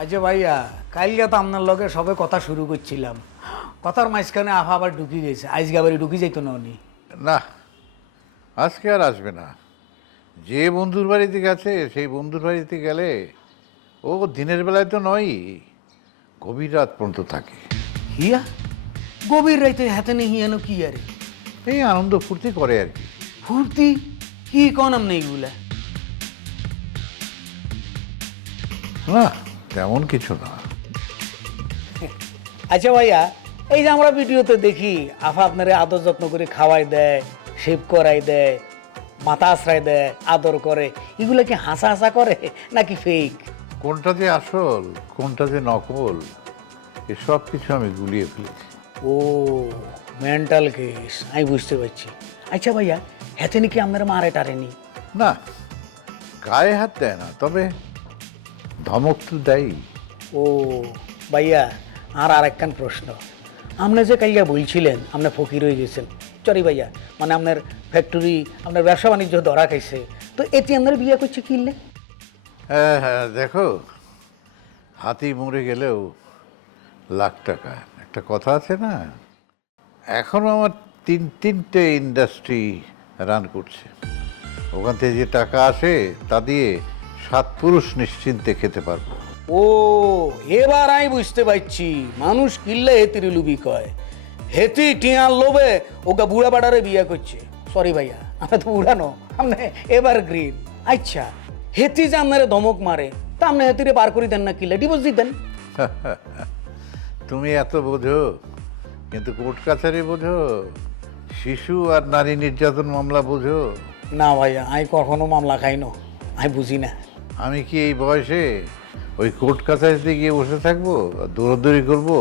আচ্ছা ভাইয়া, কালকে তো আপনার লগে সবে কথা শুরু করছিলাম, কথার মাঝখানে আফা আবার ঢুকি গেছে, আজকে আবার ঢুকি যাইতো না উনি। না, আজকে আর আসবে না। যে বন্ধুর বাড়িতে গেছে সেই বন্ধুর বাড়িতে গেলে ও দিনের বেলায় তো নয়ই, গভীর রাত পর্যন্ত থাকে। হিয়া গভীর রাইতে হাতে নেই হিয়ানো কি আরে? এই আনন্দ ফুর্তি করে আর কি। ফুর্তি কি কন আমনে এইগুলা? না, তেমন কিছু না। আচ্ছা ভাইয়া, এই যে আমরা ভিডিওতে দেখি আফা আপনারে আদর যত্ন করে খাওয়াই দেয়, শেভ করাই দেয়, মাথা আশ্রয় দেয়, আদর করে, এগুলা কি হাসা হাসা করে নাকি ফেক? কোনটা যে আসল কোনটা যে নকল এসব কিছু আমি গুলিয়ে ফেলেছি। ও মেন্টাল কেস, আমি বুঝতে পারছি। আচ্ছা ভাইয়া, হেতে নাকি আপনারা মারে টারেনি? না, গায়ে হাত দেয় না, তবে ধমক তো দেয়। ও ভাইয়া, আর একখান প্রশ্ন। আপনি যে কাইয়া বলছিলেন আপনি ফকির হয়ে গেছেন, সরি ভাইয়া, মানে আপনার ফ্যাক্টরি, আপনার ব্যবসা বাণিজ্য ধরা খাইছে, তো এতে আপনার বিয়ে করছে কিনলে? হ্যাঁ হ্যাঁ, দেখো, হাতি মরে গেলেও লাখ টাকা, একটা কথা আছে না। এখনো আমার তিনটে ইন্ডাস্ট্রি রান করছে। ওখান থেকে যে টাকা আসে তা দিয়ে 7 পুরুষ নিশ্চিন্তে খেতে পারবো। ও এবার আমি বুঝতে পারছি, মানুষ কিনলে হেতির লুবি কয়, হেতি টিয়ার লোভে ওকে বুড়া বাড়ারে বিয়ে করছে। সরি ভাইয়া, আমরা তো বুড়ানো, আপনি এবার গ্রিন। আচ্ছা, হেতি যে আপনারে ধমক মারে, তা আপনি হেতিরে বার করে দেন না, কিনলে ডিভোর্স দিতেন? তুমি এত বোঝো, কিন্তু কোর্ট কাছারি বোঝো, শিশু আর নারী নির্যাতন মামলা বোঝো? না ভাইয়া, আমি কখনো মামলা খাই না, আমি বুঝি না। আমি কি এই বয়সে ওই কোর্ট কাছারিতে গিয়ে বসে থাকবো আর দৌড়াদৌড়ি করবো?